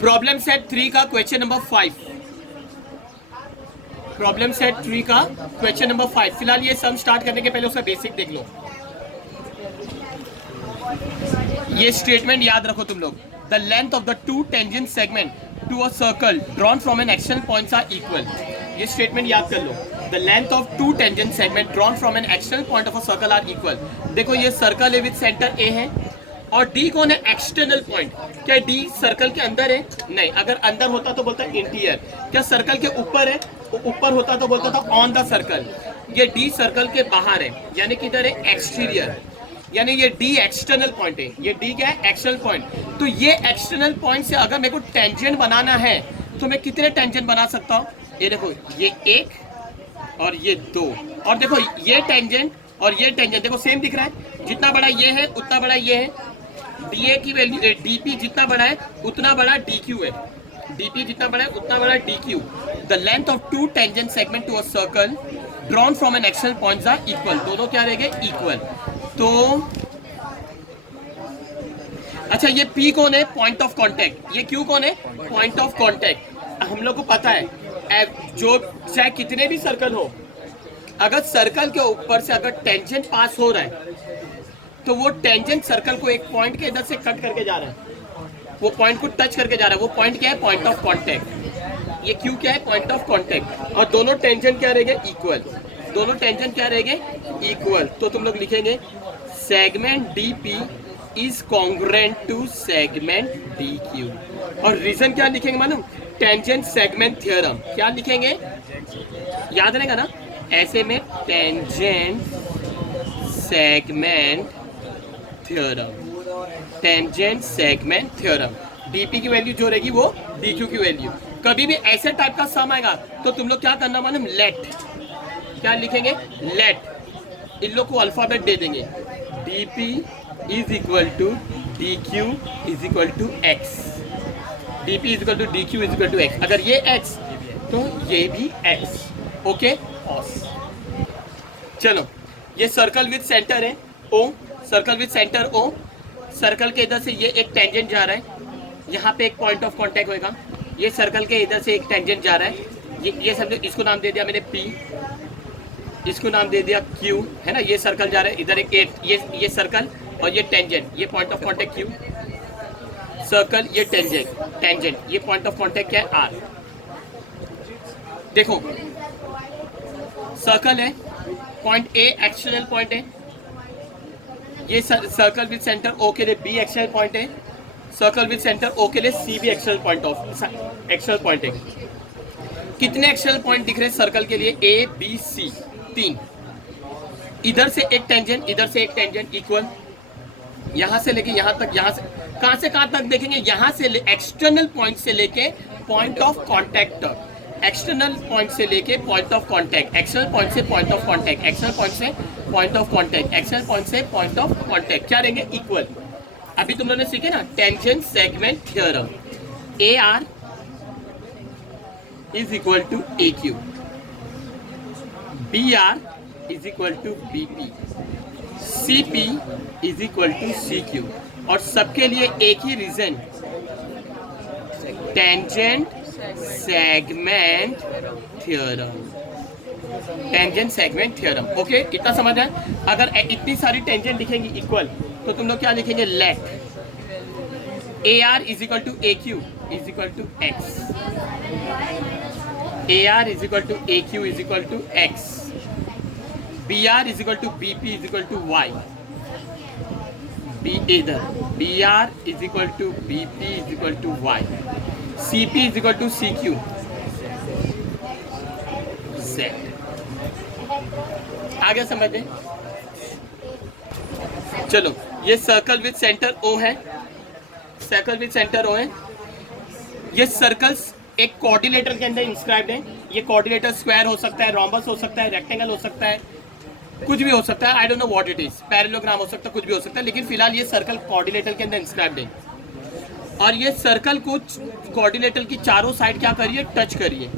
Problem set 3 का question number 5। Problem set 3 का question number 5। फिलहाल ये सम स्टार्ट करने के पहले उसका बेसिक देख लो। ये स्टेटमेंट याद रखो तुम लोग। The length of the two tangent segment to a circle drawn from an action points are equal. ये स्टेटमेंट याद कर लो। The length of two tangent segment drawn from an external point of a circle are equal. देखो ये circle है with centre ए है और D कौन है? External point. क्या डी सर्कल के अंदर है? नहीं। अगर अंदर होता तो बोलता इंटीरियर। क्या सर्कल के ऊपर है? तो ऊपर होता तो बोलता था ऑन द सर्कल। ये डी सर्कल के बाहर है, यानी किधर है? एक्सटीरियर। यानी ये डी एक्सटर्नल पॉइंट है। ये डी क्या है? External point. तो ये एक्सटर्नल पॉइंट से अगर मेरे को टेंजेंट बनाना है तो मैं कितने टेंजेंट बना सकता हूँ? ये देखो, ये एक और ये दो। और देखो ये टेंजेंट और ये टेंजेंट देखो सेम दिख रहा है। जितना बड़ा ये है उतना बड़ा ये है। डी की वैल्यू डीपी जितना बड़ा है उतना बड़ा डी क्यू है। डीपी जितना बड़ा है उतना बड़ा D Q. The length of two tangent segment to a circle drawn from an external points are equal. दोनों क्या रहेंगे? इक्वल। तो अच्छा, ये P कौन है? Point of contact. ये Q कौन है? Point of contact. हम लोग को पता है जो चाहे कितने भी सर्कल हो, अगर सर्कल के ऊपर से अगर टेंजेंट पास हो रहा है तो वो टेंजेंट सर्कल को एक पॉइंट के इधर से कट करके जा रहा है। वो पॉइंट को टच करके जा रहा है। वो पॉइंट क्या है? Point of contact. ये Q क्या है? Point of contact. और दोनों टेंजेंट क्या रहेंगे? इक्वल। दोनों टेंजेंट क्या रहेंगे? इक्वल। तो तुम लोग लिखेंगे segment DP is congruent to segment DQ। और रीजन क्या लिखेंगे मालूम? Tangent segment theorem. क्या लिखेंगे? याद रहेगा ना? ऐसे में tangent segment theorem. Tangent segment theorem. DP की वैल्यू जो रहेगी वो DQ की वैल्यू। कभी भी ऐसे टाइप का सम आएगा तो तुम लोग क्या करना मालूम? लेट। क्या लिखेंगे? लेट। इन लोग को अल्फाबेट दे देंगे। DP is equal to DQ is equal to X। DP is equal to DQ is equal to X। अगर ये X तो ये भी X। ओके। चलो, ये सर्कल विद सेंटर है O। Circle with centre O। Circle के इधर से ये एक टेंजेंट जा रहा है। यहाँ पे एक पॉइंट ऑफ कांटेक्ट होएगा। ये सर्कल के इधर से एक टेंजेंट जा रहा है। ये सब इसको नाम दे दिया मैंने P। इसको नाम दे दिया Q, है ना? ये सर्कल जा रहा है इधर एक ये सर्कल और ये टेंजेंट। ये point of contact Q। Circle, ये टेंजेंट ये पॉइंट ऑफ कांटेक्ट क्या है? R। देखो सर्कल है, पॉइंट A एक्सटर्नल पॉइंट है। ये सर्कल विद सेंटर O के लिए B एक्सटर्नल पॉइंट है। सर्कल विद सेंटर O के लिए C भी एक्सटर्नल पॉइंट है। कितने एक्सटर्नल पॉइंट दिख रहे हैं सर्कल के लिए? A B C, 3। इधर से एक टेंजेंट, इधर से एक टेंजेंट इक्वल। यहां से लेके यहां तक, यहां से कहां तक देखेंगे? यहां से एक्सटर्नल पॉइंट से लेके पॉइंट ऑफ कांटेक्ट तक। एक्सटर्नल पॉइंट से लेके point of contact. External point से point of contact. External point से point of contact. External point से पॉइंट ऑफ कांटेक्ट क्या रहेंगे? इक्वल। अभी तुम लोगों ने सीखे ना tangent segment theorem. AR is equal to AQ। BR is equal to BP। CP is equal to CQ। और सबके लिए एक ही reason, tangent segment theorem. Tangent segment theorem. Okay, इतना समझ है? अगर इतनी सारी टेंजेंट लिखेंगे इक्वल तो तुम लोग क्या लिखेंगे? Let AR is equal to AQ is equal to X। AR is equal to AQ is equal to X। BR is equal to BP is equal to Y। इधर BR is equal to BP is equal to Y। CP is equal to CQ Z। आगे समझे? चलो, ये circle with centre O है। Circle with centre O है। ये circles एक coordinator के अंदर इंस्क्राइब्ड है। ये कोऑर्डिनेटर स्क्वायर हो सकता है, रोम्बस हो सकता है, रेक्टेंगल हो सकता है, कुछ भी हो सकता है। I don't know what it is. Parallelogram हो सकता है, कुछ भी हो सकता है। लेकिन फिलहाल ये सर्कल कोऑर्डिनेटर के अंदर इंस्क्राइब्ड है। और ये सर्कल को कोऑर्डिनेटर की चारों साइड क्या करिए? टच करिए।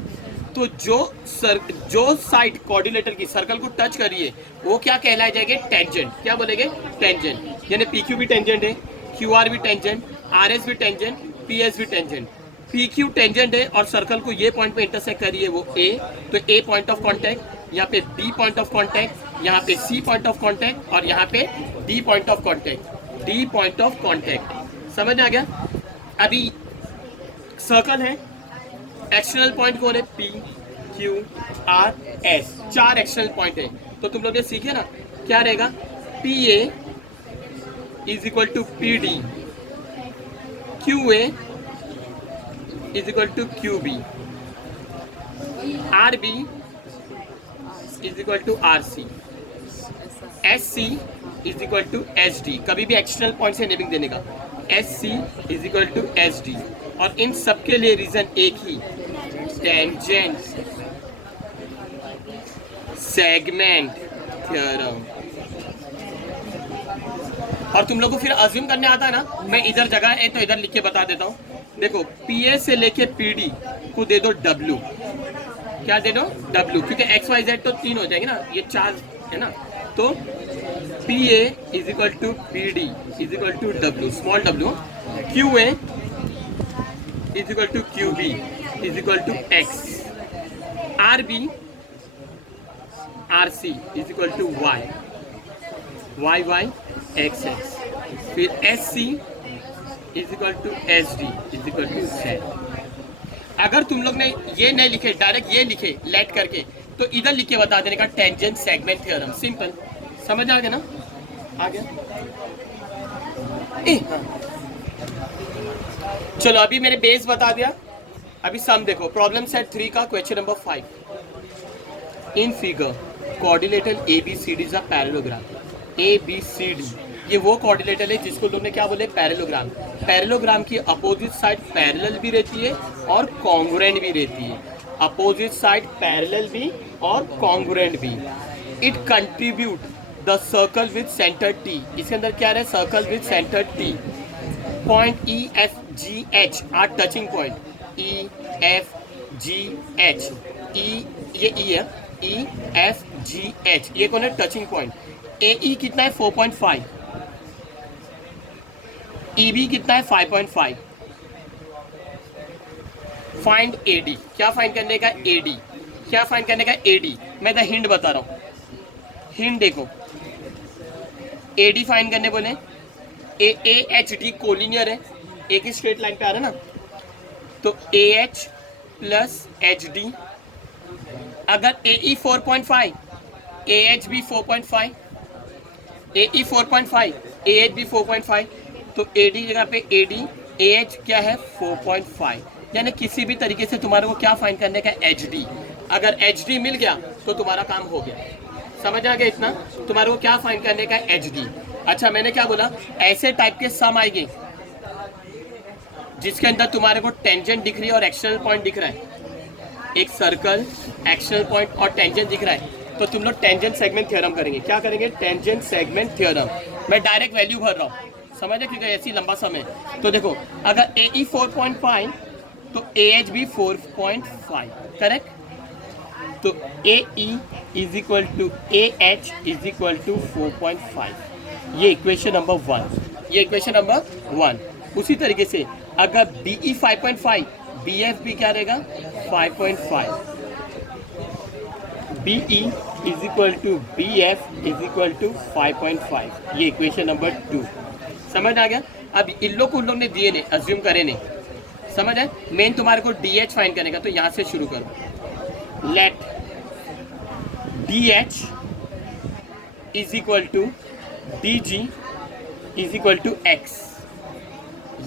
तो जो साइड कोऑर्डिनेटर की सर्कल को टच करिए वो क्या कहलाए जाएंगे? टेंजेंट। क्या बोलेंगे? टेंजेंट। यानी PQ भी टेंजेंट है, QR भी टेंजेंट, RS भी टेंजेंट, PS भी टेंजेंट। पी क्यू टेंजेंट है और सर्कल को ये पॉइंट पे इंटरसेक्ट करिए वो ए, तो ए पॉइंट ऑफ कांटेक्ट, यहाँ पे बी पॉइंट ऑफ कांटेक्ट, यहाँ पे सी पॉइंट ऑफ कांटेक्ट और यहाँ पे D point of contact, D point of contact. समझ आ गया? अभी सर्कल है, एक्सटर्नल पॉइंट कौन है? P Q R S, 4 external point है। तो तुम लोग ने सीखे ना, क्या रहेगा? P A is equal to P D, Q A is equal to Q B, R B is equal to R C, S C is equal to S D. कभी भी एक्सटर्नल पॉइंट से नेमिंग देने का, S C is equal to S D. और इन सब के लिए रीजन एक ही, टेंजेंट सेगमेंट थ्योरम। और तुम लोग को फिर अज्यूम करने आता है ना, मैं इधर जगह है तो इधर लिख के बता देता हूँ। देखो पी ए से लेके पी डी को दे दो डब्ल्यू, क्या दे दो? डब्ल्यू, क्योंकि एक्स वाई जेड तो 3 हो जाएंगे ना, ये 4 है ना। तो P A is equal to P D is equal to W, small W. Q A is equal to Q B is equal to X, R B R C is equal to Y, Y Y X X. फिर S C is equal to S D is equal to Z. अगर तुम लोग ने ये नहीं लिखे, direct ये लिखे लेट करके, तो इधर लिख के बता देने का टेंजेंट सेगमेंट थ्योरम। सिंपल, समझ आ गया ना? आ गया? चलो अभी मैंने बेस बता दिया। अभी सम देखो, प्रॉब्लम सेट 3 का question number 5। In figure quadrilateral A B C D is a parallelogram. A B C D ये वो कोऑर्डिनेटर है जिसको लोग ने क्या बोले? पैरेललोग्राम। पैरेललोग्राम की अपोजिट साइड पैरेलल भी रहती है और कॉन्ग्रुएंट भी रहती है। अपोजिट साइड पैरेलल भी और कॉन्ग्रुएंट भी। It contribute the circle with centre T. इसके अंदर क्या है? Circle with centre T. Point E F G H are touching point. E F G H, E ये ई है, ई एफ जी एच ये कौन है? Touching point. ए ई कितना है? 4.5। ई बी कितना है? 5.5। Find A D. क्या फाइंड करने का? A D. क्या फाइंड करने का? A D. मैं द हिंट बता रहा हूँ, हिंट देखो। ए डी फाइंड करने बोले, ए एच डी कोलिनियर है, एक ही स्ट्रेट लाइन पे आ रहा है ना, तो A H plus H D. अगर ए ई 4.5, ए एच भी 4.5, ए ई 4.5, ए एच भी 4.5, तो ए डी जगह पे ए डी, ए एच क्या है? 4.5। यानी किसी भी तरीके से तुम्हारे को क्या फाइंड करने का? H D. अगर एच डी मिल गया तो तुम्हारा काम हो गया। समझ आ गया इतना? तुम्हारे को क्या फाइंड करने का? H D. अच्छा मैंने क्या बोला? ऐसे टाइप के सम आएंगे जिसके अंदर तुम्हारे को टेंजेंट दिख रही है और एक्सटर्नल पॉइंट दिख रहा है। एक सर्कल, एक्सटर्नल पॉइंट और टेंजेंट दिख रहा है, तो तुम लोग टेंजेंट सेगमेंट थ्योरम करेंगे। क्या करेंगे? Tangent segment theorem. मैं डायरेक्ट वैल्यू भर रहा हूँ, समझ है? क्योंकि ऐसी लंबा समय। तो देखो अगर ए ई 4.5 तो ए एच भी 4.5, करेक्ट? तो A E is equal to A H is equal to 4.5। ये इक्वेशन नंबर 1, ये इक्वेशन नंबर 1। उसी तरीके से अगर बी ई 5.5, बी एफ भी क्या रहेगा? 5.5। B E is equal to B F is equal to 5.5। ये इक्वेशन नंबर 2। समझ आ गया? अब इन लोग को उन लोग ने दिए नहीं, अज्यूम करे नहीं, समझ है? मेन तुम्हारे को डी एच फाइंड करने का, तो यहाँ से शुरू करो। Let D H is equal to D G is equal to x.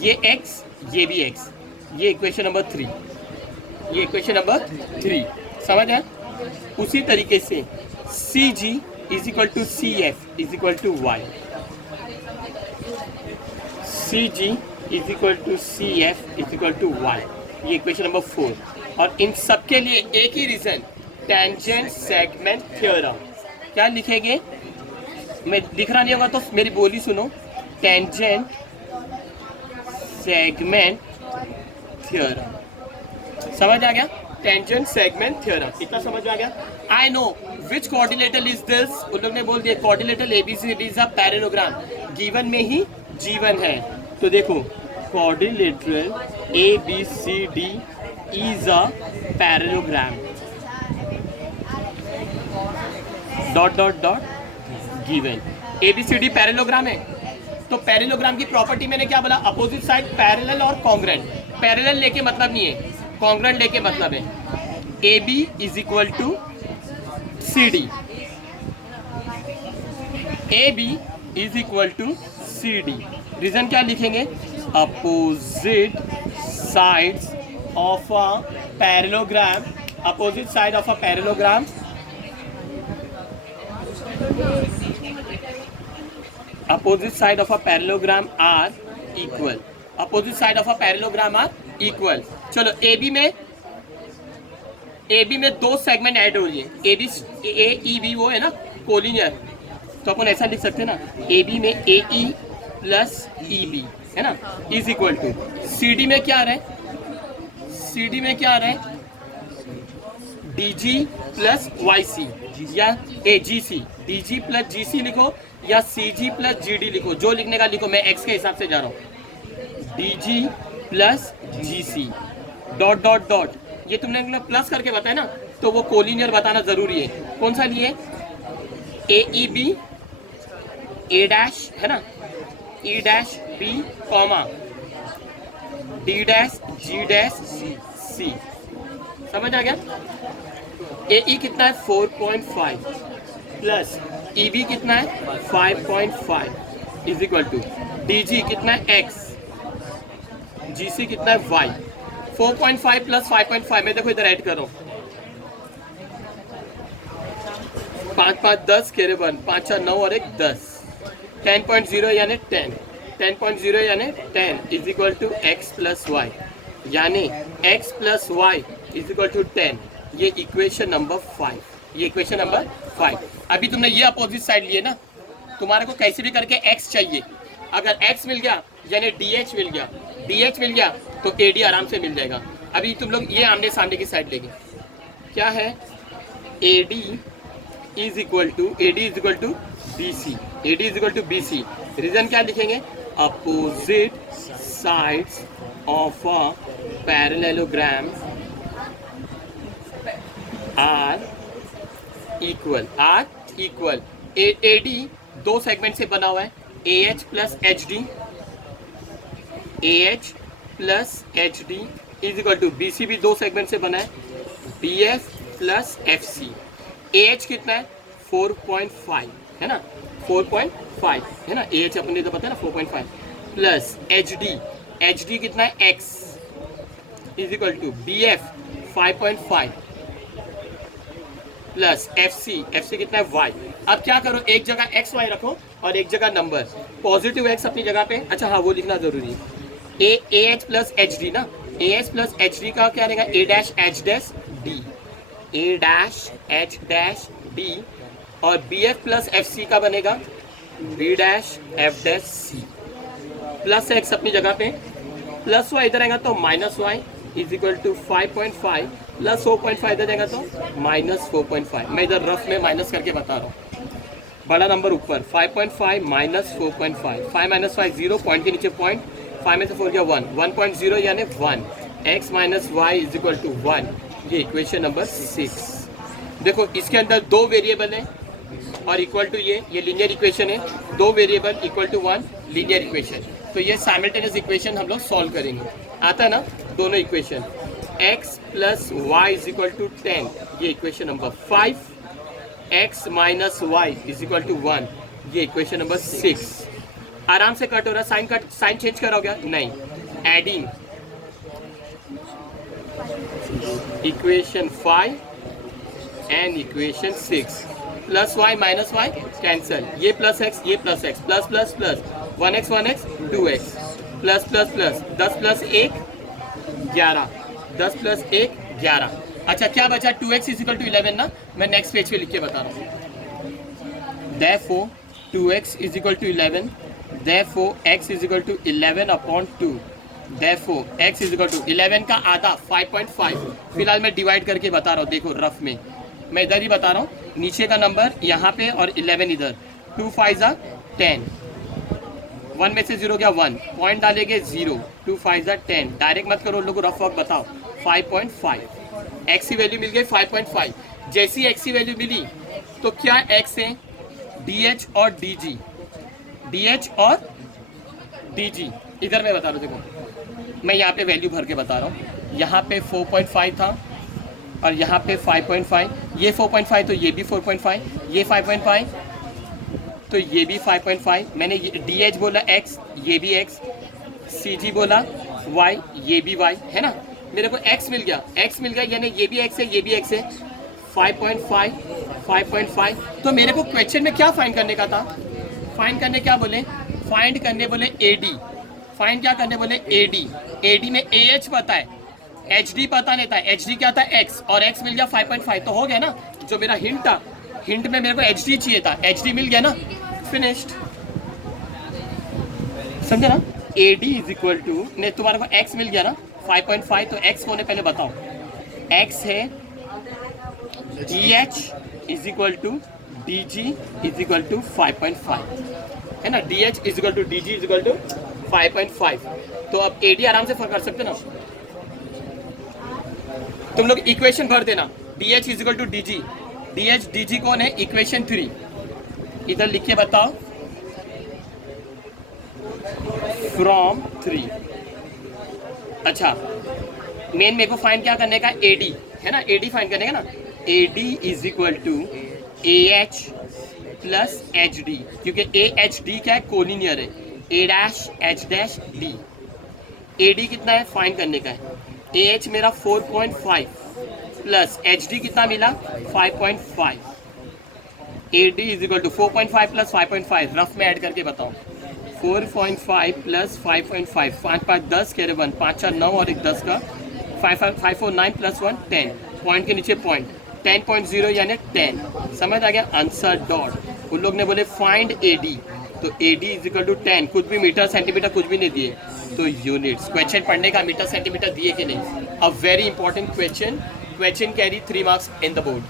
ये एक्स, ये भी एक्स। ये इक्वेशन नंबर 3, ये इक्वेशन नंबर 3। समझ है? उसी तरीके से C G is equal to C F is equal to Y. C G is equal to C F is equal to Y. ये इक्वेशन नंबर 4। और इन सब के लिए एक ही रीजन, टेंजेंट सेगमेंट थ्योरम। क्या लिखेंगे? मैं दिख रहा नहीं होगा तो मेरी बोली सुनो। Tangent segment theorem. समझ आ गया? टेंजेंट सेगमेंट थ्योरम, इतना समझ आ गया? I know which quadrilateral is this. उन लोग ने बोल दिया quadrilateral ABCD is a parallelogram. Given में ही जीवन है। तो देखो quadrilateral ABCD is a parallelogram. Dot dot dot given. ABCD parallelogram है. तो पैरेललोग्राम की प्रॉपर्टी मैंने क्या बोला? अपोजिट साइड पैरेलल और कॉन्ग्रेंट. पैरेलल लेके मतलब नहीं है, कॉन्ग्रेंट लेके मतलब है. AB is equal to CD. AB is equal to CD. Reason क्या लिखेंगे? Opposite sides of a parallelogram. Opposite side of a parallelogram opposite side of a parallelogram are equal. Opposite side of a parallelogram are equal. चलो AB में दो segment add हो रही है. AEB वो है ना कोलिनियर, तो अपन ऐसा लिख सकते हैं ना, AB में AE प्लस EB है ना इज इक्वल टू CD में क्या आ रहा है? CD में क्या आ रहा है? DG प्लस YC या AGC. DG प्लस GC लिखो या CG प्लस GD लिखो, जो लिखने का लिखो. मैं X के हिसाब से जा रहा हूँ. DG plus GC dot dot dot. ये तुमने प्लस करके बताया ना, तो वो कोलिनियर बताना जरूरी है. कौन सा लिए? AEB A डैश है ना, E dash B comma D dash G dash C. समझ आ गया? AE कितना है? 4.5 प्लस EB कितना है? 5.5 इज इक्वल टू DG कितना है? X. GC कितना है? Y. 4.5 प्लस 5.5 में देखो इधर ऐड करो. 5 5 10 केरे 1 5 4 9 और 1 10. 10.0 यानी 10. 10.0 यानी 10 is equal to X plus Y, यानी X plus Y is equal to 10. ये इक्वेशन नंबर 5. ये इक्वेशन नंबर 5. अभी तुमने ये अपोजिट साइड लिए ना, तुम्हारे को कैसे भी करके X चाहिए. अगर X मिल गया यानी DH मिल गया. DH मिल गया तो AD आराम से मिल जाएगा. अभी तुम लोग ये आमने सामने की साइड लेंगे. क्या है? AD is equal to BC. AD is equal to BC. Reason क्या लिखेंगे? Opposite sides of a parallelogram are equal. AD दो सेगमेंट से बना हुआ है. AH plus HD is equal to BC भी दो सेगमेंट से बना है. BF plus FC. AH कितना है? 4.5 है ना, 4.5 है ना. AH अपने तो पता है ना 4.5 प्लस HD कितना है? X is equal to BF 5.5 plus FC कितना है? Y. अब क्या करो, एक जगह X Y रखो और एक जगह नंबर. पॉजिटिव X अपनी जगह पे. अच्छा हाँ, वो लिखना जरूरी है. AH प्लस HD ना, AH प्लस HD का क्या रहेगा? A dash H dash D. A dash H dash D. और BF प्लस FC का बनेगा B dash F dash C. Plus X अपनी जगह पे, प्लस Y इधर आएगा तो minus Y is equal to 5.5 plus 4.5 इधर जाएगा तो माइनस 4.5. मैं इधर रफ में माइनस करके बता रहा हूँ. बड़ा नंबर ऊपर 5.5 माइनस 4.5. 5 माइनस 5 0, पॉइंट के नीचे पॉइंट. 5 में से 4 गया 1. 1.0 यानी 1. X minus y is equal to 1. ये इक्वेशन नंबर 6. देखो इसके अंदर दो वेरिएबल है और इक्वल टू ये लीनियर इक्वेशन है. दो variable equal to 1 linear equation. तो ये साइमल्टेनियस इक्वेशन हम लोग सॉल्व करेंगे. आता है ना दोनों equation. x plus y is equal to 10. ये equation number 5. x minus y is equal to 1. ये इक्वेशन नंबर 6. आराम से कट हो रहा. साइन चेंज कराओगे? नहीं. Adding equation 5 and equation 6. Plus Y minus Y cancel. ये plus X plus plus plus 1x 2x plus plus plus 10 plus 1 11. 10 plus 1 11. अच्छा क्या बचा? 2x इज इक्वल टू 11 ना. मैं नेक्स्ट पेज पे लिख के बता रहा हूँ. Therefore 2x is equal to 11. Therefore x is equal to 11 upon 2. Therefore x is equal to 11 का आधा 5.5. फिलहाल मैं डिवाइड करके बता रहा हूँ. देखो रफ में मैं इधर ही बता रहा हूँ. नीचे का नंबर यहाँ पे और 11 इधर. 2 5 10. 1 में से 0 गया 1. पॉइंट डालेंगे 0. 2 5 10, डायरेक्ट मत करो, लोग रफ वर्क बताओ। 5.5, एक्स की वैल्यू मिल गई 5.5। जैसी एक्स की वैल्यू मिली तो क्या एक्स है, DH और DG, DH और DG। इधर मैं बता रहा हूँ, देखो मैं यहाँ पे वैल्यू भर के बता रहा हूँ। यहाँ पे 4.5 था और यहाँ पे 5.5, ये 4.5 तो ये भी 4.5, ये 5.5 तो ये भी 5.5। मैंने DH बोला x, ये भी x, CG बोला y, ये भी y, है ना। मेरे को x मिल गया, यानी ये भी x है, ये भी x है। 5.5, 5.5। तो मेरे को क्वेश्चन में क्या फाइंड करने का था, फाइंड करने क्या बोले, फाइंड करने बोले AD, फाइंड क्या करने बोले AD। AD में AH पता है, HD पता नहीं था, HD क्या था x, और x मिल गया 5.5, तो हो गया ना। जो मेरा हिंट था, हिंट में मेरे को HD चाहिए था, HD मिल गया ना, फिनिश्ड। समझे ना। AD इज इक्वल टू, नहीं तुम्हारे को x मिल गया ना 5.5, तो x कौन है पहले बताओ। x है DH is equal to DG is equal to 5.5, है ना। DH is equal to DG is equal to 5.5। तो अब AD आराम से कर सकते ना तुम लोग। इक्वेशन भर देना, DH is equal to DG, DH DG कौन है, इक्वेशन 3 इधर लिख के बताओ। फ्रॉम 3, अच्छा मेन मेरे को फाइंड क्या करने का, AD है ना, AD फाइंड करने का ना। AD is equal to AH plus HD, क्योंकि AHD क्या है, कोलिनियर है, A dash H dash D। AD कितना है फाइंड करने का है, AH मेरा 4.5 प्लस HD कितना मिला 5.5। AD is equal to 4.5 plus 5.5, rough में ऐड करके बताओ। 4.5 प्लस 5.5, 5 5 10 कह रहे 1, 5 4 9 और एक 10 का 5 4 9 प्लस 1 10, पॉइंट के नीचे पॉइंट, 10.0 यानी 10। समझ आ गया, आंसर डॉट। उन लोग ने बोले फाइंड AD, तो AD इज इक्वल टू 10, कुछ भी मीटर सेंटीमीटर कुछ भी नहीं दिए, तो यूनिट्स। क्वेश्चन पढ़ने का मीटर सेंटीमीटर दिए कि नहीं। A very important question, question carry 3 marks in the board.